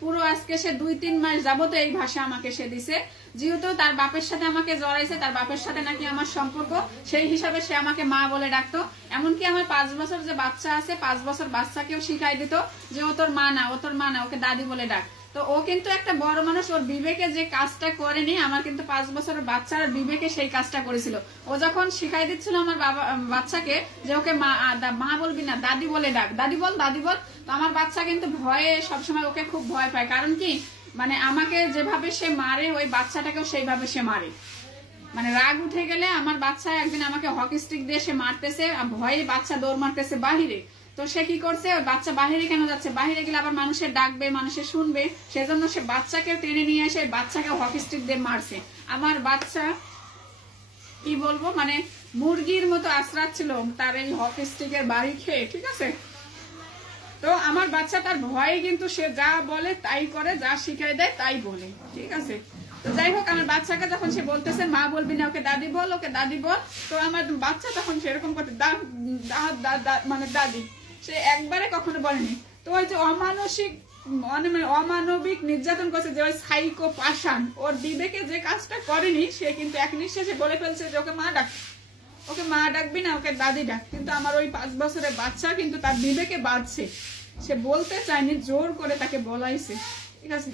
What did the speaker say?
পুরো আজকে সে 2-3 মাস যাবত এই ভাষা আমাকে সে দিছে। যেহেতু তার বাপের সাথে আমাকে জড়াইছে, তার বাপের সাথে নাকি আমার সম্পর্ক, সেই হিসাবে সে আমাকে মা বলে ডাকতো। এমনকি আমার 5 বছর যে বাচ্চা আছে, 5 বছর বাচ্চাকেও শিখাই দিত যে ও তোর মা না, ও তোর মা না, ওকে দাদি বলে ডাক। তো ও কিন্তু একটা বড় মানুষ, ওর বিবেকে যে কাজটা করেনি, আমার কিন্তু 5 বছরের বাচ্চার বিবেকে সেই কাজটা করেছিল। ও যখন শিখাই দিচ্ছিল আমার বাচ্চাকে যে ওকে মা বলবি না, দাদি বলে ডাক, দাদি বল, দাদি বল। তো আমার বাচ্চা কিন্তু ভয়ে সবসময় ওকে খুব ভয় পায়। কারণ কি, মানে আমাকে যেভাবে সে মারে, ওই বাচ্চাটাকেও সেইভাবে সে মারে। মানে রাগ উঠে গেলে আমার বাচ্চা একদিন আমাকে হকি স্টিক দিয়ে সে মারতেছে, ভয়ে বাচ্চা দৌড় মারতেছে বাহিরে। তো সে কি করছে, ওই বাচ্চা বাহিরে কেন যাচ্ছে, বাহিরে গেলে আবার মানুষের ডাকবে, মানুষের শুনবে, সেজন্য সে বাচ্চাকে টেনে নিয়ে এসে বাচ্চাকে হকি স্টিক দিয়ে মারছে। আমার বাচ্চা কি বলবো, মানে মুরগির মতো আশ্রাচ্ছিল তার এই হকি স্টিকের বাড়ি খেয়ে, ঠিক আছে। তো আমার বাচ্চা তার ভয়ে কিন্তু সে যা বলে তাই করে, যা শিখাই দেয় তাই বলে, ঠিক আছে। তো যাই হোক, আমার বাচ্চাকে যখন সে বলতেছে মা বলবি না, ওকে দাদি বল, ওকে দাদি বল, তো আমার বাচ্চা তখন সেরকম করতে মানে দাদি, সে একবারে কখনো বলেনি। তো ওই যে অমানসিক মানে অমানবিক নির্যাতন করছে, যে ওই সাইকো পাষাণ, ওর বিবেকে যে কাজটা করেনি, সে কিন্তু এক নিঃশ্বাসে বলে ফেলছে যে ওকে মা ডাক, ওকে মা ডাকবি না, ওকে দাদি ডাক। কিন্তু আমার ওই 5 বছরের বাচ্চা কিন্তু তার বিবেকে বাঁধছে, সে বলতে চায়নি, জোর করে তাকে বলাইছে, ঠিক আছে।